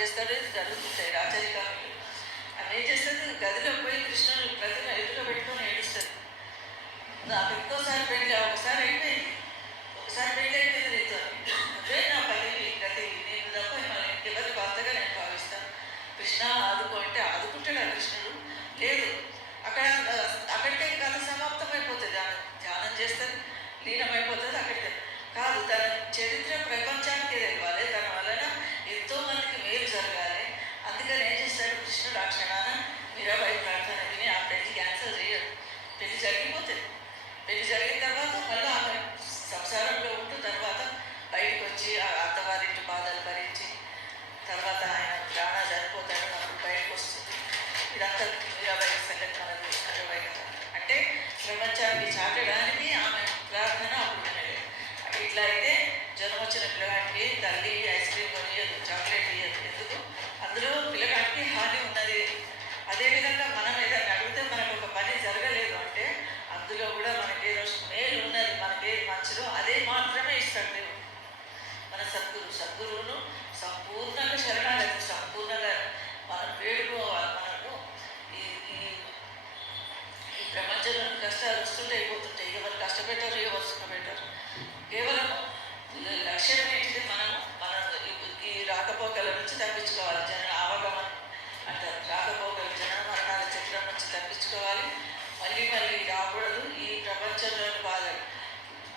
చేస్తాడు, జరుగుతుంటాయి రాచరికాలు. ఆమె ఏం చేస్తుంది, గదిలో పోయి కృష్ణుని ప్రతిమ ఎదురుగా పెట్టుకొని ఏడుస్తుంది. నాకు ఇంకోసారి పెళ్ళి, ఒకసారి అయిపోయింది, ఒకసారి పెళ్ళి అయిపోయింది నీతో, నువ్వే నా పదవి గతి, నేను తప్ప ఇంకెవరి భర్తగా నేను భావిస్తాను, కృష్ణ ఆదుకో అంటే ఆదుకుంటాడు ఆ కృష్ణుడు. లేదు, అక్కడికే కథ సమాప్తం అయిపోతుంది. ఆమె ధ్యానం చేస్తుంది, లీనమైపోతుంది అక్కడికి. కాదు, తన చరిత్ర ప్రపంచానికి తెలియాలి, తన వలన ఎంతో మందికి మేలు జరగాలి. అందుకని ఏం చేస్తాడు కృష్ణుడు, ఆ క్షణాన మీరాబాయి ప్రార్థన విని ఆ పెళ్లి క్యాన్సల్ చేయడు. పెళ్లి జరిగిపోతుంది. పెళ్లి జరిగిన తర్వాత మళ్ళీ ఆమె సంసారంలో ఉంటూ తర్వాత బయటకు వచ్చి ఆ అత్తవారింటి బాధలు భరించి తర్వాత ఆయన ప్రాణా చనిపోతాడు, అప్పుడు బయటకు వస్తుంది. ఇదంతా మీరాబాయి సంగతి మనకు మీరాబాయి కదా. అంటే ప్రపంచానికి చాటడానికి ఆమె ప్రార్థన అప్పుడు వినలేదు. ఇట్లా అయితే జ్వరం వచ్చిన పిల్లగాడికి తల్లి ఐస్ క్రీమ్ కొనియదు, చాక్లెట్ ఇయ్యదు. ఎందుకు? అందులో పిల్లగాడికి హాని ఉన్నది. అదేవిధంగా మనం ఏదైనా అడిగితే మనకు ఒక పని జరగలేదు అంటే అందులో కూడా మనకేదో మేలు ఉన్నది, మనకేది మంచిదో అదే మాత్రమే ఇస్తాడు దేవుడు. మన సద్గురువును సంపూర్ణంగా శరణాగతి, సంపూర్ణంగా మనం వేడుకోవాలి. మనకు ఈ ఈ ప్రపంచంలో కష్టాలు వస్తుంటే అయిపోతుంటాయి. ఎవరు కష్టపెట్టారు, ఎవరు సుఖపెట్టారు. కేవలం లక్ష్యం ఏంటిది, మన ఈ రాకపోకల నుంచి తప్పించుకోవాలి. అవగమనం అంటారు, రాకపోకల జన మరణాల చక్రం నుంచి తప్పించుకోవాలి. మళ్ళీ రాకూడదు. ఈ ప్రపంచంలోని బాధలు,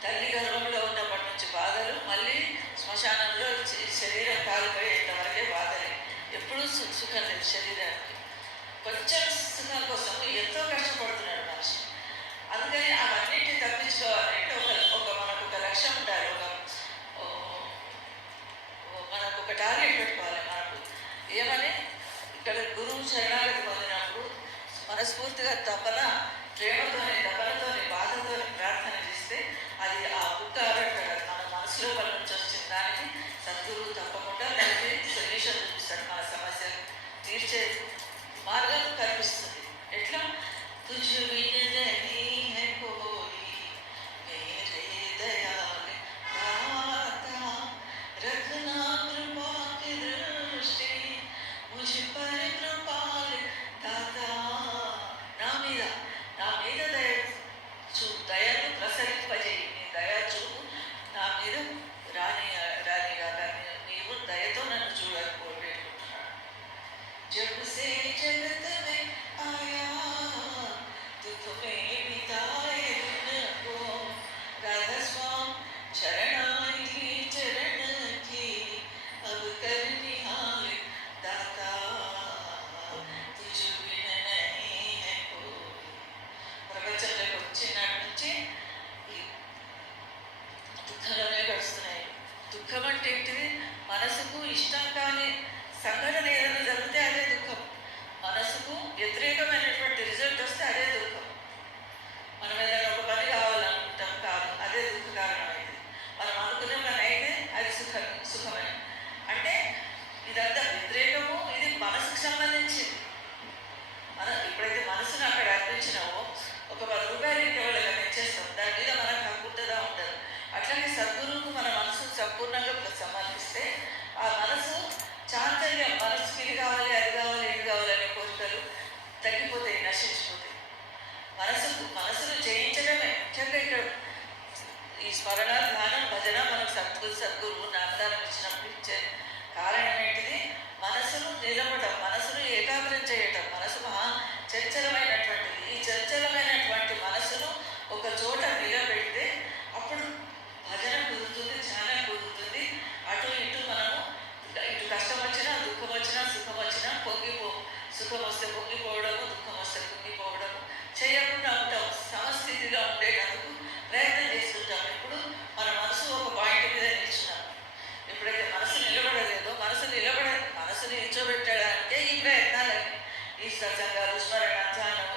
తల్లి గర్భంలో ఉన్నప్పటి నుంచి బాధలు, మళ్ళీ శ్మశానంలో శరీరం కాలిపోయేంతవరకే బాధలే. ఎప్పుడూ సుఖం లేదు శరీరానికి. కొంచెం సుఖం కోసం ఎంతో కష్టపడుతున్నాడు మనిషి. అందుకని అవన్నింటినీ తప్పించుకోవాలంటే మనకు ఒక లక్ష్యం ఉండాలి, మనకు ఒక టార్గెట్ పెట్టుకోవాలి. మనకు ఏమని, ఇక్కడ గురువు శరణాగతి పొందినప్పుడు మనస్ఫూర్తిగా తపన, ప్రేమతోనే, తపనతోనే, బాధతోనే ప్రార్థన చేస్తే అది ఆ బుక్క ఆడతాడు. మన మనసులో వాళ్ళ నుంచి వచ్చిన దానికి సద్గురువు తప్పకుండా దానికి సొల్యూషన్ చూపిస్తాడు. మన సమస్య తీర్చే మార్గం కనిపిస్తుంది. ఎట్లా? తుజు వినజని హై కోయి మేరే దయాల్ దాతా రఖనా కృపా కి దృష్టి ముझ पर कृपाल दाता. నా మీద దయను ప్రసరింపజేయి. నీ దయా చూపు నా మీద రానిగా నీవు దయతో నన్ను చూడాలి కోరుకుంటున్నాను. जब से जगत में आया दुख में बिताए दिन को राधा स्वाम शरणाई चरण की अब कर निहाल दाता तुझ बिन नहीं है कोई. ప్రపంచంలోకి వచ్చినట్టు నుంచి దుఃఖంలోనే గడుస్తున్నాయి. దుఃఖం అంటే ఏంటిది? మనసుకు ఇష్టం కాని సంఘటన ఏదైనా జరిగితే అదే దుఃఖం. మనసుకు వ్యతిరేకమైనటువంటి రిజల్ట్ వస్తే అదే దుఃఖం. మనం ఏదైనా ఒక పని కావాలనుకుంటాం, కాదు, అదే దుఃఖ కారణమైంది. మనం అనుకునే పని అయితే అది సుఖమే. అంటే ఇదంతా వ్యతిరేకము. ఇది మనసుకు సంబంధించింది. మనం ఎప్పుడైతే మనసును అక్కడ అర్పించినావో, ఒక 10 రూపాయలు ఇంకెవరైనా తెచ్చేస్తాం, దాని మీద మనకు హక్కు ఉంటుందా, ఉండదు. అట్లాగే సద్గురువుకు మన మనసును సంపూర్ణంగా సమర్పిస్తే ఆ మనసు చాంచల్యం, మనసుకి ఇది కావాలి, అది కావాలి, ఇది కావాలనే కోరికలు తగ్గిపోతాయి, నశించిపోతాయి. మనసును జయించడమే ముఖ్యంగా ఇక్కడ ఈ స్మరణ, ధ్యానం, భజన మనకు సద్గురువు నామదానం ఇచ్చినప్పుడు ఇచ్చే కారణం ఏంటిది? మనసును నిలబడటం, మనసును ఏకాగ్రం చేయటం. మనసు మహా చంచలమైనటువంటిది. ఈ చంచలమైనటువంటి మనసును ఒక చోట నిలబెడితే అప్పుడు భజన కుదురుతుంది, ధ్యానం కుదురుతుంది. అటు ఇటు మనము ఇటు కష్టం వచ్చినా, దుఃఖం వచ్చినా, సుఖం వచ్చినా సుఖం వస్తే పొంగిపోవడము, దుఃఖం వస్తే కుంగిపోవడము చేయకుండా ఉంటాం. సమస్థితిలో ఉండేటందుకు ప్రయత్నం చేస్తుంటాం. ఇప్పుడు మన మనసు ఒక పాయింట్ మీద నిల్చున్నాం. ఎప్పుడైతే మనసు నిలబడలేదో, మనసు నిల్చోబెట్టడానికే ఈ ప్రయత్నాలన్నీ, ఈ సత్సంగాలు, స్మరణ, ధ్యానం,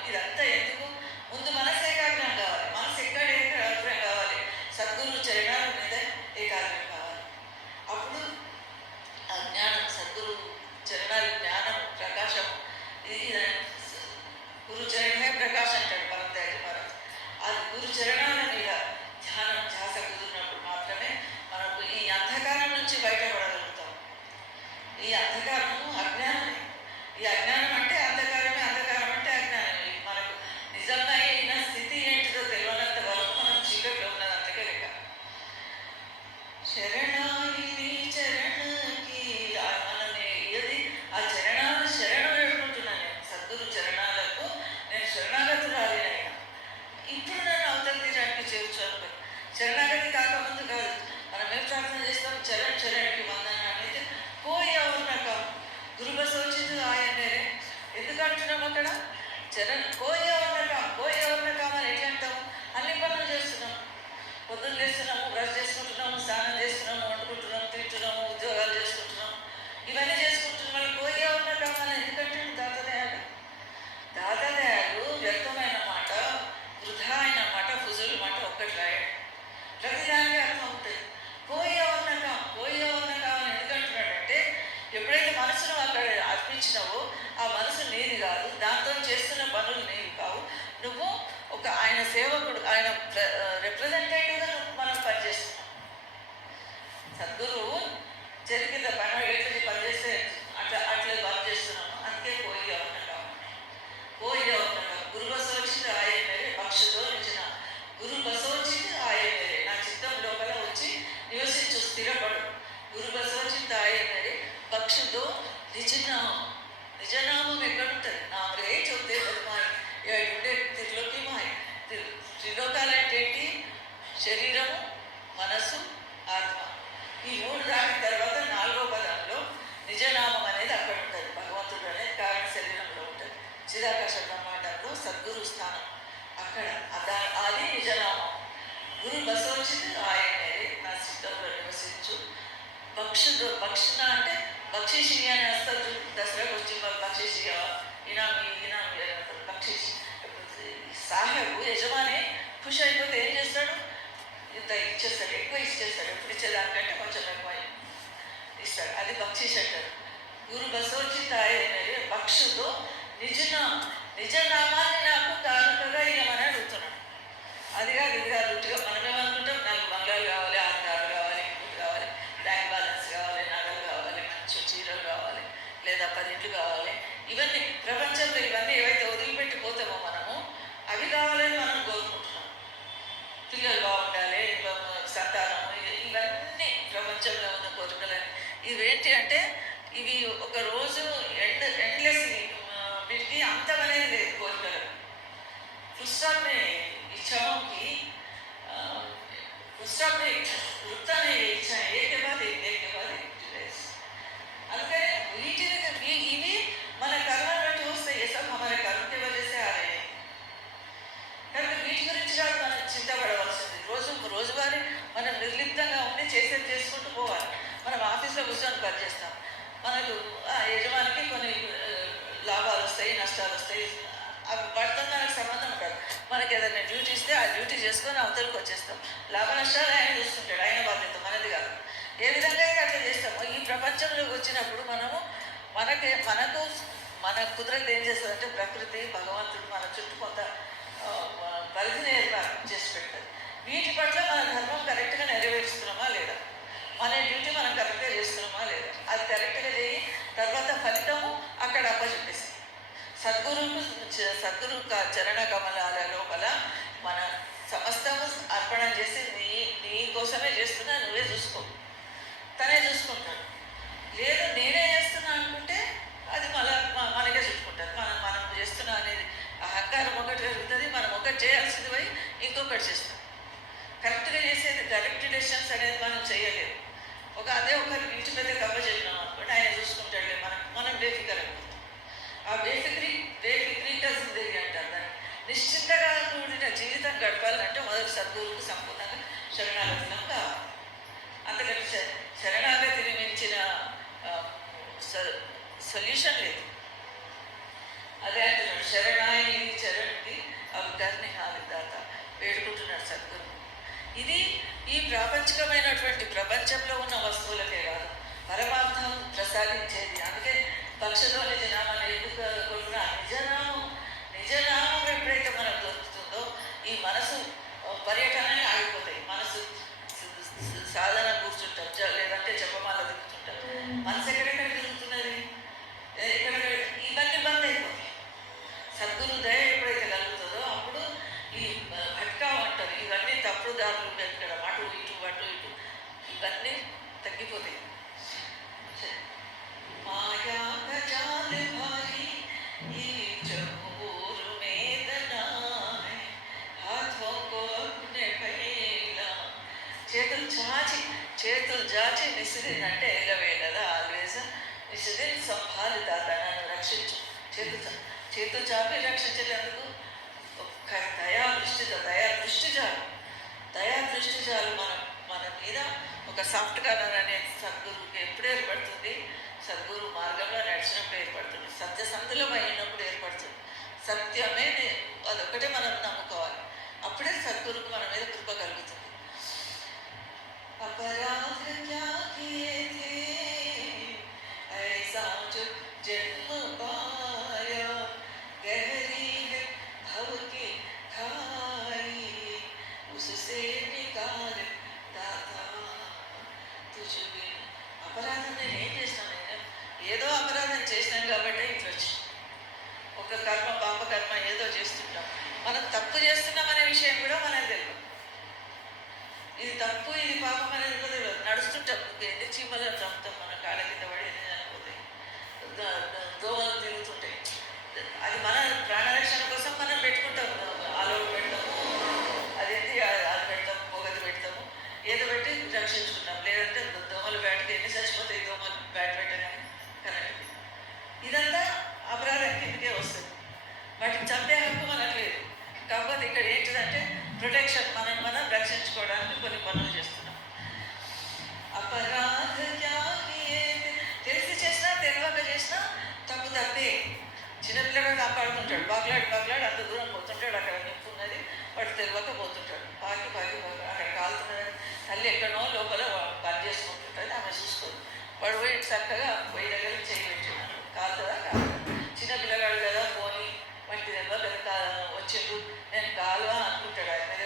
ప్రార్థన చేస్తాం, చరణ్ చరణ్కి వందన అనేది కోయి ఎవరినాక గురు బసవచింది ఆయనే. ఎందుకు అంటున్నాం అక్కడ చరణ్ కోయి ఎవరినాక అని ఎట్లా అంటాము? అన్ని పనులు చేస్తున్నాం, పొద్దున్న చేస్తున్నాము, బ్రష్ చేసుకుంటున్నాము, స్నానం చేస్తున్నాము, వండుకుంటున్నాము, తింటున్నాము, ఉద్యోగాలు చేసుకుంటున్నాము, ఇవన్నీ చేసుకుంటున్నాం. మళ్ళీ కోయి ఎవరినాక అని ఎందుకంటే దాతదయాలు వ్యర్థమైన మాట, వృధా అయిన మాట, ఫుజుల్ మాట ఒక్కటి రాయడు. ప్రతిదానికి అర్థం ఉంటుంది. కోయి ఎవరినాక అని ఎందుకంటున్నాడంటే ఎప్పుడైతే మనసును అక్కడ అర్పించినావో ఆ మనసు నీది కాదు, దాంతో చేస్తున్న పనులు నీవి కావు. నువ్వు ఒక ఆయన సేవకుడు, ఆయన రిప్రజెంటేటివ్గా నువ్వు మనం పనిచేస్తున్నావు. సద్గురువు చెరి కింద పని ఎట్లా పనిచేస్తే అట్లా పనిచేస్తున్నాము. అందుకే కోయి ఎవరినాక గురు బసవచింది ఆయన మేరే పక్షుతో నిలిచిన గురు బసవచింది ఆయన మేరే, నా చిత్తం లోపల వచ్చి నివసించు, స్థిరపడు. గురు బసవచింది ఆయన మేరే పక్షుతో నిజనామం ఎక్కడుంటుంది? నామరే చొత్తే బదుమాయి ఏడుండే త్రిలోకి మాయి. త్రిలోకాలంటే ఏంటి? శరీరము, మనస్సు, ఆత్మ. ఈ మూడు దాటిన తర్వాత 4వ పదంలో నిజనామం అనేది అక్కడ ఉంటుంది. భగవంతుడు అనేది కారణ శరీరంలో ఉంటుంది. చిదాకాశ బ్రహ్మాండంలో సద్గురు స్థానం అక్కడ, అది నిజనామం. గురు బసవచింది ఆయనే, నా చిత్తంలో నివసించు. భక్షణ అంటే బక్షిషి అని వస్తారు. దసరాకు వచ్చి బక్షిషి ఇనామి బక్షిషి. సాహెబు యజమాని ఖుషి అయిపోతే ఏం చేస్తాడు? ఇంత ఇచ్చేస్తాడు, ఎక్కువ ఇచ్చేస్తాడు. ఎప్పుడు ఇచ్చేదానికంటే కొంచెం ఎక్కువ ఇస్తాడు. అది బక్షిష్ అంటారు. గురు బసవచింది ఆయనే భక్షుతో నిజనామాన్ని నాకు కానుకగా ఇవ్వమని అడుగుతున్నాడు. అది కాదు, ఇది కాదు. ఉట్టిగా మనమేమనుకుంటాం, నాకు బంగ్లాలు కావాలి, 6 కార్లు కావాలి, ఇంకోటి కావాలి, బ్యాంక్ బ్యాలెన్స్ కావాలి, నగలు కావాలి, మంచి చీరలు కావాలి, లేదా 10 ఇంట్లు కావాలి. ఇవన్నీ ప్రపంచంలో ఇవన్నీ ఏవైతే వదిలిపెట్టిపోతామో మనము, అవి కావాలని మనం కోరుకుంటున్నాం. పిల్లలు బాగుండాలి, సంతానము, ఇవన్నీ ప్రపంచంలో ఉన్న కోరికలని. ఇవేంటి అంటే ఇవి ఒక రోజు ఎండ్లెస్, వీటికి అంతం అనేది లేదు. కోరికలు ఫుల్ స్టాప్ని ఇచ్చాముకి ఫుల్ స్టాప్ని వృత్తాన్ని ఇచ్చా ఏకే బాధ అందుకని వీటిని ఇవి మన కర్మను బట్టి వస్తాయి. ఎసలు మన కర్మకి వదిలేసే ఆరే కనుక వీటి గురించి కాదు మనం చింతపడవలసింది. రోజువారీ మనం నిర్లిప్తంగా ఉండి చేసేది చేసుకుంటూ పోవాలి. మనం ఆఫీస్లో కూర్చొని పనిచేస్తాం, మనకు యజమానికి కొన్ని లాభాలు వస్తాయి, నష్టాలు వస్తాయి. అవి వాటితో మనకు సంబంధం కాదు. మనకి ఏదైనా డ్యూటీ ఇస్తే ఆ డ్యూటీ చేసుకొని అవతలకు వచ్చేస్తాం. లాభ నష్టాలు ఆయన చూస్తుంటాడు, ఆయన బాధ్యత, మనది కాదు. ఏ విధంగా అయితే అట్లా చేస్తామో ఈ ప్రపంచంలోకి వచ్చినప్పుడు మన కుదరత ఏం చేస్తుందంటే ప్రకృతి, భగవంతుడు మన చుట్టూ కొంత పరిధిని ఏర్పాటు చేసి పెడతారు. వీటి పట్ల మన ధర్మం కరెక్ట్గా నెరవేరుస్తున్నామా లేదా, మన డ్యూటీ మనం కరెక్ట్గా చేస్తున్నామా లేదా, అది కరెక్ట్గా చేయి. తర్వాత ఫలితము అక్కడ అప్పచెప్పేసి సద్గురు చరణ కమలాల లోపల మన సమస్తము అర్పణం చేసి నీ కోసమే చేస్తున్నా, నువ్వే చూసుకో, తనే చూసుకుంటాడు. లేదు నేనే చేస్తున్నా అనుకుంటే అది మనకే చూసుకుంటారు. మనం చేస్తున్నా అనేది అహంకారం ఒకటి జరుగుతుంది. మనం ఒకటి చేయాల్సింది పోయి ఇంకొకటి చేస్తాం. కరెక్ట్గా చేసేది, కరెక్ట్ డెసిషన్స్ అనేది మనం చేయలేము. అదే ఒకరి ఇంటి మీద కవ్వ చెప్పినాం అనుకోండి, ఆయన చూసుకుంటాడులే, మనం బేఫికర్ అయిపోతాం. ఆ బేఫిక్రీగా జిందగీ అంటారు దాన్ని. నిశ్చింతగా కూడిన జీవితం గడపాలంటే మొదటి సద్గురువుకు సంపూర్ణంగా శరణాగతినం కావాలి. అంతకంటే శరణాగతిని మించిన సొల్యూషన్ లేదు. అదే అంటున్నాడు, శరణాయి చరణ్కి అవగాహన హాలిదాత వేడుకుంటున్నాడు సద్గురువు. ఇది ఈ ప్రాపంచికమైనటువంటి ప్రపంచంలో ఉన్న వస్తువులకే కాదు, పరమార్థం ప్రసాదించేది. అందుకే పక్షులో నిజనామాన్ని ఎందుకు కొడుకున్నా, నిజనామం ఎప్పుడైతే మనకు దొరుకుతుందో ఈ మనసు పర్యటననే ఆగిపోతాయి. మనసు సాధన కూర్చుంటాం, లేదంటే జపమాల దిగుతుంటాం. మనసు ఎక్కడెక్కడ తిరుగుతున్నది, ఎక్కడెక్కడ ఇవన్నీ బంద్ అయిపోతాయి. సద్గురు దయ ఎప్పుడైతే కలుగుతుందో అప్పుడు ఈ భట్కా అంటారు, ఇవన్నీ తప్పుడు దారులు ఉంటాయి. ఇక్కడ అటు ఇటు ఇవన్నీ తగ్గిపోతాయి. మాయా గజాల్ భారీ ఈ చకోర్ మేదనాయ్ హాథోं को अपने पहला చేతులు జాచి నిసిరినంటే ఎల్లవేళలా ఆల్వేస్ నిసిరిని సంభాలి దాత నన్ను రక్షించు. చేతు చాపి రక్షించేటందుకు ఒక్క దృష్టి చాలు. దృష్టి చాలు మన మీద. ఒక సాఫ్ట్ కార్నర్ అనేది సద్గురువుకి ఎప్పుడు ఏర్పడుతుంది? సద్గురు మార్గంలో నడిచినప్పుడు ఏర్పడుతుంది, సత్యసంధులమై ఉన్నప్పుడు ఏర్పడుతుంది. సత్యమే అదొక్కటే మనం నమ్ముకోవాలి. అప్పుడే సద్గురుకు మన మీద కృప కలుగుతుంది. अपराध क्या किए थे ऐसा जो जन्म पाया, गहरी है भव की खाई उससे निकाल दाता तुझ बिन. అపరాధం నేను ఏం చేసినాను? ఏదో అపరాధం చేసినాను కాబట్టి ఇట్లా వచ్చి ఒక కర్మ పాపకర్మ ఏదో చేస్తుంటాం. మనం తప్పు చేస్తున్నామనే విషయం కూడా మనకు తెలియదు. ఇది తప్పు ఇది పాపం అనేది కూడా తెలియదు. నడుస్తుంటాం, ఎన్ని చీమలు చంపుతాం, మన కాళ్ళ కింద పడి ఎన్ని చనిపోతాయి, దోమలు తిరుగుతుంటాయి. అది మన ప్రాణరక్షణ కోసం మనం పెట్టుకుంటాం. ఆలోపు పెడతాము, అదేంటి అది పెడతాము, పొగది పెడతాము, ఏదో పెట్టి రక్షించుకుంటాం. లేదంటే దోమలు బ్యాట్కి ఎన్ని చచ్చిపోతాయి, దోమలు బ్యాట్ పెట్టగానే కరెక్ట్. ఇదంతా అపరాధం కిందకే వస్తుంది. వాటిని చంపే హక్కు మనకు లేదు. కాకపోతే ఇక్కడ ఏంటిదంటే ప్రొటెక్షన్, మనం రక్షించుకోవడానికి కొన్ని పనులు చేస్తున్నాం. అపరాధ తెలిసి చేసినా తెలియక చేసినా తప్పు తప్పే. చిన్నపిల్లగాడు కాపాడుతుంటాడు, బాగులాడు అంత దూరం పోతుంటాడు, అక్కడ నిప్పు ఉన్నది, వాడు తెలియక పోతుంటాడు, పాకి అక్కడ కాలుతున్నది. తల్లి ఎక్కడో లోపల పని చేసుకుంటుంటుంది, ఆమె చూసుకోదు. వాడు పోయి చక్కగా పోయి దగ్గర చేయి పెట్టినాడు, కాలుతుందా కాదు. చిన్నపిల్లగాడు కదా పోని వంటి తెలియక వచ్చిండు, నేను కాలువా అనుకుంటాడు. ఆయన మీద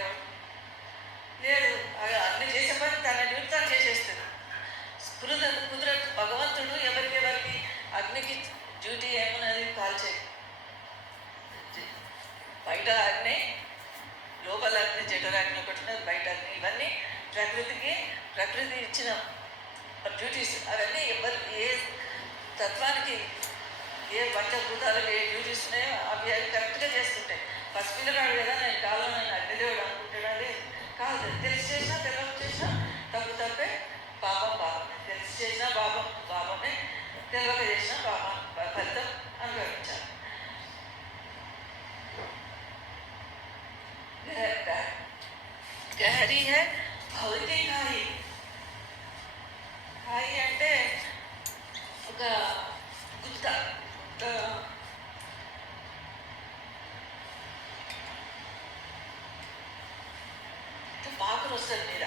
లేదు, అన్ని చేసే పని తన నిమిత్తాలు చేసేస్తాడు. కుదరదు. భగవంతుడు ఎవరికి అగ్నికి డ్యూటీ ఏమున్నది? కాల్చే. బయట అగ్ని, లోపల అగ్ని, జఠరాగ్ని ఒకటి ఉన్నది, బయట అగ్ని. ఇవన్నీ ప్రకృతి ఇచ్చిన డ్యూటీస్. అవన్నీ ఏ తత్వానికి ఏ పంచభూతాలకు ఏ డ్యూటీస్ ఉన్నాయో అవి కరెక్ట్గా చేస్తుంటాయి. పసిపిల్లగాడు కదా, నేను కాలం నన్ను అగ్నిదేవుడు అనుకుంటాడా? లేదు, కాదు. తెలిసి చేసినా తెలియక చేసినా తప్పు తప్పే, పాపం. తెలిసి చేసినా పాపమే, తెలియక చేసినా ఫలితం అనుభవించాలి. గహరీ హై భౌతి ఖాయి అంటే ఒక గుత్త. పాకులు వస్తుంది మీద,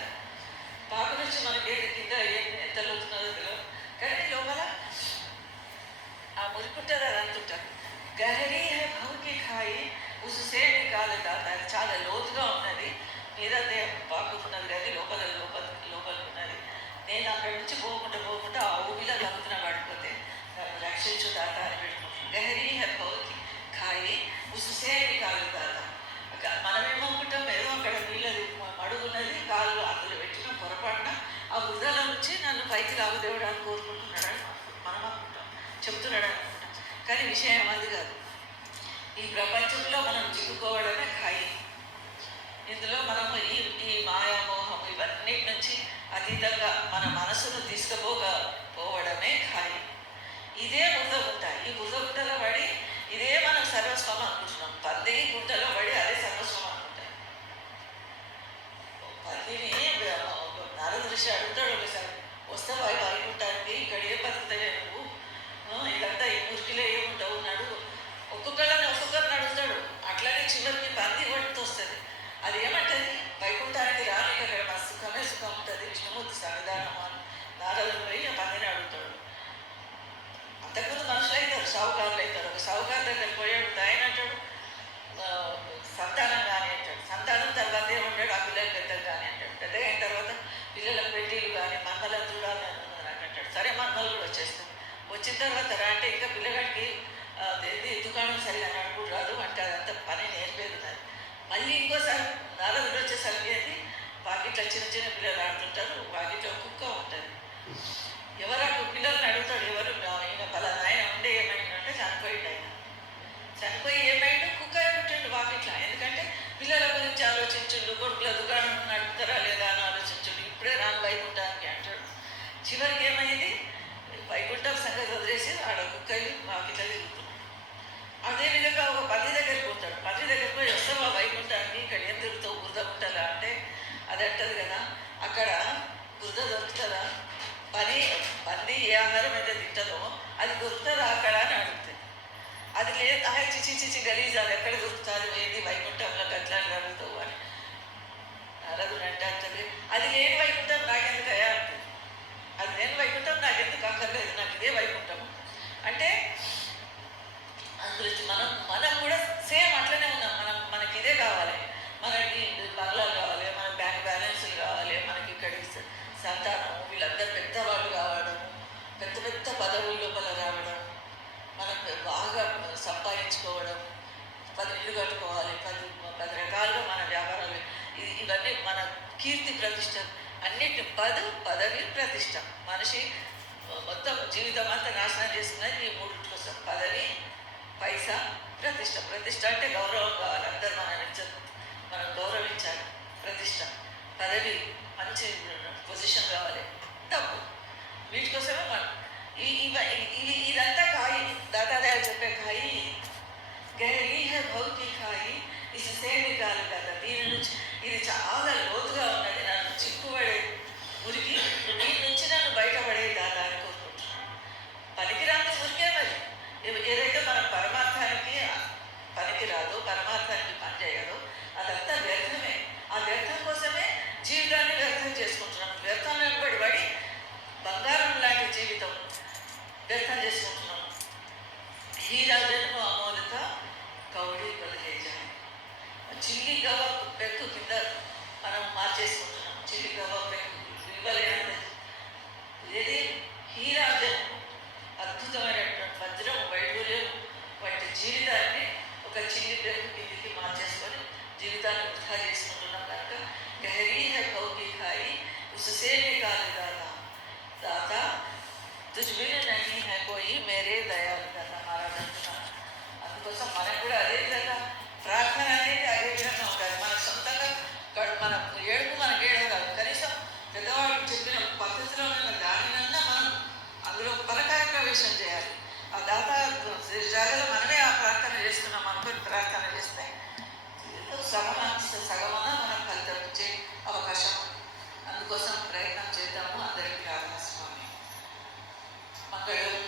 పాకులు వచ్చి మనకి కింద ఎంత లోతున్నదో తెలియదు, కానీ లోపల ఆ మురికుంటారు, అది అంటుంటారు. గహరీ హై భౌకి ఖాయి ఉసుసే నికాలదా. అది చాలా లోతుగా ఉన్నది, మీద పాకుతున్నది కానీ లోపల ఉన్నది. నేను అక్కడి నుంచి పోకుండా ఆ ఊబిలో గమ్ముతున్నా పడిపోతే నన్ను రక్షించు దాత అని పెట్టుకుంటాను. గహరీ హై భౌకి ఖాయి ఉసుసే నికాలదా. మనమేమో అనుకుంటాం ఏదో అక్కడ నీళ్ళది అడుగున్నది, కాళ్ళు అందులో పెట్టిన పొరపాటున ఆ వృధాల నుంచి నన్ను పైకి లాగుదేవడానికి కోరుకుంటున్నాడని మనం అనుకుంటాం, చెప్తున్నాడు అనుకుంటాం. కానీ విషయం అది కాదు. ఈ ప్రపంచంలో మనం చిక్కుకోవడమే ఖాయి. ఇందులో మనము ఈ మాయామోహం ఇవన్నిటి నుంచి అతీతంగా మన మనసును తీసుకుపోవడమే ఖాయి. ఇదే బుర్రగుంట. ఈ బుర్రగుంటలో పడి ఇదే మనం సర్వస్వం అనుకుంటున్నాం. పంది గుంటలో పడి అదే సర్వస్వం అనుకుంటాం. పందిని నరదృష్టి అడుగుతాడు ఒకసారి, వస్తావా వైకుంఠానికి, ఇక్కడ ఏ బతుకుతావే నువ్వు, ఇదంతా ఈ మురికిలో ఏముంటావు నడుగు. ఒక్కొక్కరు అడుగుతాడు. అట్లానే చివరికి పంది ఒడితో వస్తుంది. అది ఏమంటుంది? వైకుంఠానికి రాని, అక్కడ మా సుఖం ఉంటుంది, విష్ణుమూర్తి సన్నిధానం అని నారదుడు పోయి ఆ పందిని అడుగుతాడు. అంతకుముందు మనుషులు అవుతారు, సావుకారులు అవుతారు. ఒక సావుకారు దగ్గరికి పోయాడు, ఆయన అంటాడు సంతానం కానీ అంటాడు. సంతానం తర్వాత ఏమంటాడు? ఆ పిల్లలు పెద్దలు కానీ అంటాడు. పెద్దగా అయిన తర్వాత పిల్లలకు పెళ్ళిళ్ళు కానీ మన్మలను చూడాలి అంటాడు. సరే, మన్మలు కూడా వచ్చేస్తాం. వచ్చిన తర్వాత అంటే ఇంకా పిల్లగాడికి దుకాణం సరిగా నడుపుడు రాదు అంటే అదంతా పని నేర్పేది ఉన్నది. మళ్ళీ ఇంకోసారి నారదుడు వచ్చేసరికి ఏంటి, వాకిట్లో చిన్న పిల్లలు ఆడుతుంటారు, వాకిట్లో కుక్క ఉంటుంది. ఎవరు పిల్లల్ని అడుగుతాడు, ఎవరు ఈయన పలానా ఆయన ఉండే ఏమైందంటే చనిపోయింది. ఆయన చనిపోయి ఏమైండు? కుక్క పుట్టిండు వాకిట్లా. ఎందుకంటే పిల్లల గురించి ఆలోచించుండు, కొడుకుల దుకాణం నడుపుతారా లేదా అని ఆలోచించుండు. ఇప్పుడే రాను వైకుంఠానికి అంటాడు. చివరికి ఏమైంది, వైకుంఠం సంగతి వదిలేసి ఆడ కుక్కలు మాకిట్లా తిరుగుతున్నాడు. అదేవిధంగా ఒక పల్లి దగ్గరికి పోతాడు. పల్లి దగ్గరికి పోయి వస్తావా వైకుంఠానికి, ఇక్కడ ఏం తిరుగుతావు, బురద ఉంటుందా అంటే అది అంటది కదా, అక్కడ బురద దొరుకుతుందా, పంది ఏ ఆహారం అయితే తింటుందో అది దొరుకుతుందా అక్కడ అని అడుగుతుంది. అది లేదు, చిచి చిచి గలీజ్, అది ఎక్కడ దొరుకుతుంది, ఏంది వైకుంఠంలో అట్లా అని అడుగుతావు అని నారదుడు అంటే అంటది, అది లేని వైకుంఠం నాకెందుకు అయ్యా అంటుంది. అది లేని వైకుంఠం నాకెందుకు అక్కర్లేదు, నాకు ఇదే వైకుంఠం అంటే. అందులో మనం కూడా సేమ్ అట్లనే ఉన్నాం. మనకి ఇదే కావాలి, మనకి బంగ్లాలు కావాలి, మనకి బ్యాంక్ బ్యాలెన్స్లు కావాలి, మనకి ఇక్కడికి సంతానం, వీళ్ళందరూ పెద్దవాళ్ళు కావడం, పెద్ద పెద్ద పదవుల లోపల రావడం, మనం బాగా సంపాదించుకోవడం, 10 ఇళ్ళు కట్టుకోవాలి, 10 రకాలుగా మన వ్యాపారాలు, ఇవన్నీ మన కీర్తి ప్రతిష్ట అన్నిటి పదవి ప్రతిష్ట. మనిషి మొత్తం జీవితం అంతా నాశనం చేసుకున్నది ఈ 3 కోసం: పదవి, పైసా, ప్రతిష్ట. ప్రతిష్ట అంటే గౌరవం కావాలి, అందరు మనం గౌరవించాలి. ప్రతిష్ట, పదవి, మంచి పొజిషన్ కావాలి, డబ్బు, వీటి కోసమే మనం ఇదంతా కాయి. దాదాదయాలు చెప్పే కాయి గహరీ హై భౌతి కాయి ఇసే నికాలు కదా, దీని నుంచి ఇది చాలా లోతుగా ఉన్నది, నన్ను చిక్కుపడే మురికి, దీని నుంచి నన్ను బయటపడే దాదా అని కోరుకుంటున్నాను. పనికిరాని మురికే మరి. ఏదైతే మనం పరమార్థానికి పనికిరాదో, పరమార్థానికి పనిచేయదో అదంతా వ్యర్థమే. ఆ వ్యర్థం కోసమే జీవితాన్ని వ్యర్థం చేసుకుంటున్నాం. వ్యర్థంలో పడి బంగారం లాంటి జీవితం వ్యర్థం చేసుకుంటున్నాం. హీరా జన్మ అమూలిక కౌడి బలిజేజాయి. చిల్లి గవ పెక్కు కింద మనం మార్చేసుకుంటున్నాం. చిల్లి గవ పెక్కు ఇవ్వలేనంత ఏది హీరా జన్మ, అద్భుతమైనటువంటి వజ్రం, వైఢూర్యం వంటి జీవితాన్ని ఒక చిల్లి పెక్కు కిందికి మార్చేసుకొని జీవితాన్ని వృధా చేసుకుంటున్నాం. కనుక గహరీ హై కౌకి ఖాయి ఉస్సే నికాల్ దాతా, దాతా తుజ్బిన్ నహీ హై కోయి మేరే దయాలు కదా మహారాజ్ అంటున్నారు. అందుకోసం మనకు కూడా అదే విధంగా ప్రార్థన అనేది